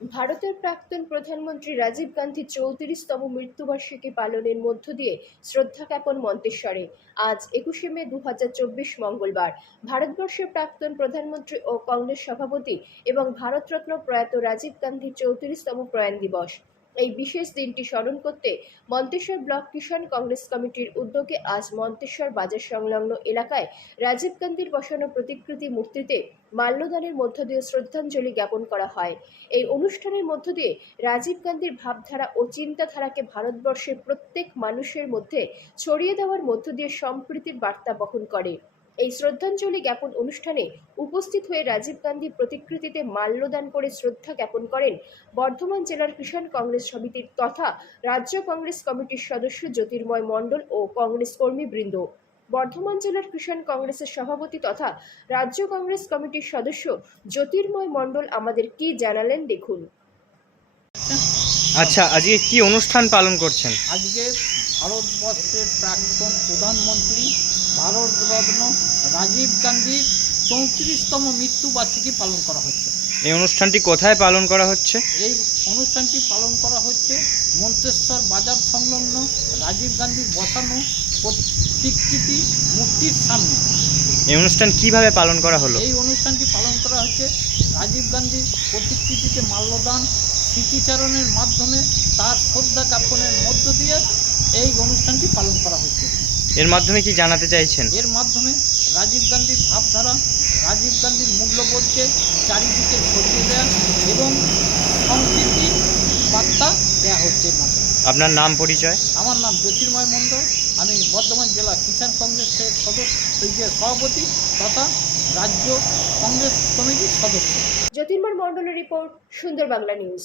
ভারতের প্রাক্তন প্রধানমন্ত্রী রাজীব গান্ধীর ৩৪তম মৃত্যুবার্ষিকী পালনের মধ্য দিয়ে শ্রদ্ধা জ্ঞাপন মন্তেশ্বরে। আজ ২১শে মে ২০২৪ মঙ্গলবার ভারতবর্ষের প্রাক্তন প্রধানমন্ত্রী ও কংগ্রেস সভাপতি এবং ভারতরত্ন প্রয়াত রাজীব গান্ধীর ৩৪তম প্রয়াণ দিবস। এই বিশেষ দিনটি স্মরণ করতে মন্তেশ্বর ব্লক কিষাণ কংগ্রেস কমিটির উদ্যোগে আজ মন্তেশ্বর বাজার সংলগ্ন এলাকায় রাজীব গান্ধীর বসানো প্রতিকৃতি মূর্তিতে মাল্যদানের মধ্য দিয়ে শ্রদ্ধাঞ্জলি জ্ঞাপন করা হয়। এই অনুষ্ঠানের মধ্য দিয়ে রাজীব গান্ধীর ভাবধারা ও চিন্তাধারাকে ভারতবর্ষের প্রত্যেক মানুষের মধ্যে ছড়িয়ে দেওয়ার মধ্য দিয়ে সম্প্রীতির বার্তা বহন করে। এই শ্রদ্ধাঞ্জলি জ্ঞাপন অনুষ্ঠানে উপস্থিত হয়ে রাজীব গান্ধী প্রতিকৃতিতে মাল্যদান করে শ্রদ্ধা জ্ঞাপন করেন বর্ধমান জেলার কিষাণ কংগ্রেস সমিতির তথা রাজ্য কংগ্রেস কমিটির সদস্য জ্যোতির্ময় মণ্ডল ও কংগ্রেস কর্মীবৃন্দ। বর্ধমান জেলার কিষাণ কংগ্রেসের সভাপতি তথা রাজ্য কংগ্রেস কমিটির সদস্য জ্যোতির্ময় মণ্ডল আমাদের কি জানালেন দেখুন। আচ্ছা, আজকে কি অনুষ্ঠান পালন করছেন? আজকে ভারতবর্ষের প্রাক্তন প্রধানমন্ত্রী ভারতরত্ন রাজীব গান্ধীর ৩৪তম মৃত্যুবার্ষিকী পালন করা হচ্ছে। এই অনুষ্ঠানটি কোথায় পালন করা হচ্ছে? এই অনুষ্ঠানটি পালন করা হচ্ছে মন্তেশ্বর বাজার সংলগ্ন রাজীব গান্ধীর বসানো প্রতিকৃতি মূর্তির সামনে। এই অনুষ্ঠান কিভাবে পালন করা হলো? এই অনুষ্ঠানটি পালন করা হচ্ছে রাজীব গান্ধীর প্রতিকৃতিতে মাল্যদান, স্মৃতিচারণের মাধ্যমে তার শ্রদ্ধা জ্ঞাপনের মধ্য দিয়ে এই অনুষ্ঠানটি পালন করা হচ্ছে। এর মাধ্যমে কি জানাতে চাইছেন? এর মাধ্যমে রাজীব গান্ধীর ভাবধারা, রাজীব গান্ধীর মূল্যবোধকে চারিদিকে ছড়িয়ে দেওয়া এবং সম্প্রীতি বার্তা দেওয়া হচ্ছে এর মাধ্যমে। আপনার নাম পরিচয়? আমার নাম জ্যোতির্ময় মণ্ডল, আমি বর্ধমান জেলা কিষাণ কংগ্রেসের সভাপতি তথা রাজ্য কংগ্রেস কমিটির সদস্য। জ্যোতির্ময় মণ্ডলের রিপোর্ট, সুন্দর বাংলা নিউজ।